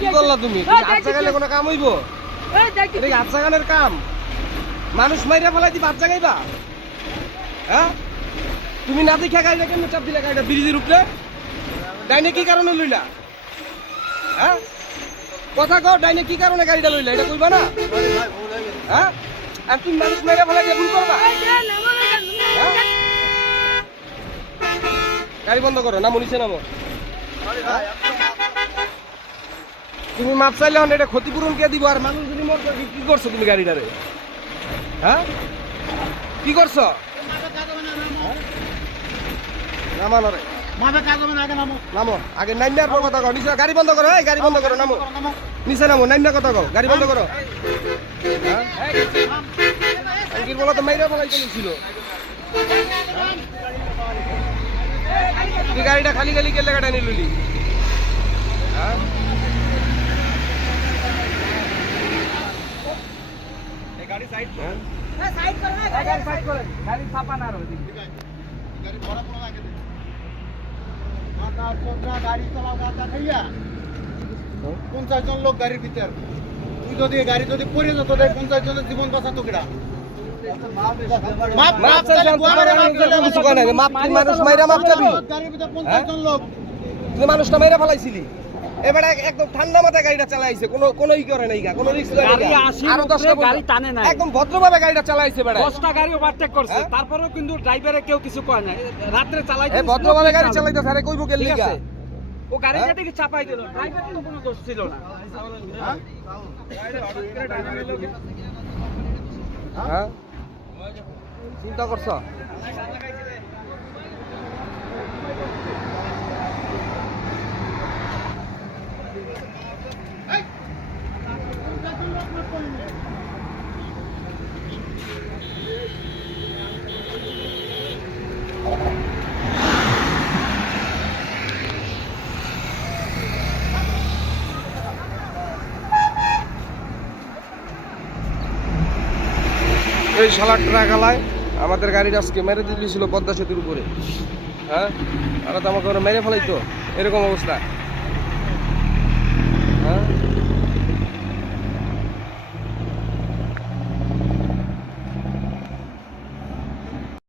কি করলা তুমি? আচ্ছা গেলে কোনো কাম হইব? আচ্ছা গানের কাম মানুষ মাইরা ফেলাই দিবা আচ্ছা গাইবা? হ্যাঁ তুমি না দেখা গাড়িটা কেমন চাপ দিলে? গাড়িটা ব্রিজের উপরে ডাইনে কি কারণে লইলা? হ্যাঁ কথা কও, ডাইনে কি কারণে গাড়িটা লইলা এটা কইবা না? হ্যাঁ আর তুমি মানুষ মাইরা ফেলাই দিয়ে ভুল করবা? গাড়ি বন্ধ করো, নামো নিচে নামো। তুমি মাপ চাইলে এটা ক্ষতিপূরণ কে দিব? আর মানুষ যদি মরতো কি করছো তুমি গাড়িটারে? হ্যাঁ কি করছো? নামো আগে নাইনার কথা কও। নিচে গাড়ি বন্ধ করো, এই গাড়ি বন্ধ করো, নামো নিচে নামো, নাইনার কথা কও, গাড়ি বন্ধ করো। আঙ্কির বলা তো মাইরা ফেলাই চলেছিল। তুই গাড়িটা খালি খালি কে লাগাটা নিয়ে লইলি? হ্যাঁ গাড়ি সাইড করো, সাইড করো, গাড়ি সাইড করো, গাড়ি চাপা না রো, গাড়ি বড় বড় লাগে দে। মাথা চোদ্রা গাড়ি চালাও গাতা খাইয়া 50 জন লোক গাড়ির ভিতর। তুই যদি গাড়ি যদি পড়ে যেত তাহলে 50 জনের জীবন বাঁচাতো কিডা? মাপ মাপ চাইলে গোয়ারে মাপ চাইলে কিছু কয় না। মাপ কি মানুষ মাইরা মাপ চাবি? গাড়ির ভিতর 50 জন লোক, তুই মানুষটা মাইরা ফলাইছিলি। এবারে একদম ঠান্ডা মাথায় গাড়িটা চালাইছে, কোনো ই করে নাই, কোনো রিস্ক লয় না। আরো 10টা গাড়ি টানে না, একদম ভদ্রভাবে গাড়িটা চালাইছে। বেড়া 10টা গাড়ি ওভারটেক করছে, তারপরেও কিন্তু ড্রাইভারে কেউ কিছু কয় না। রাতে চালাইছে, ভদ্রভাবে গাড়ি চালাইতে আরে কইবো কে লিগা? ও গাড়িটা থেকে চাপাই দিল, ড্রাইভারের কোনো দোষ ছিল না। হ্যাঁ চিন্তা করছো? এই শালা ট্রাকালায় আমাদের গাড়িটা আজকে মেরে দিয়েছিল পদ্মা সেতুর উপরে। হ্যাঁ আর তো আমাকে মেরে ফেলাইতো, এরকম অবস্থা।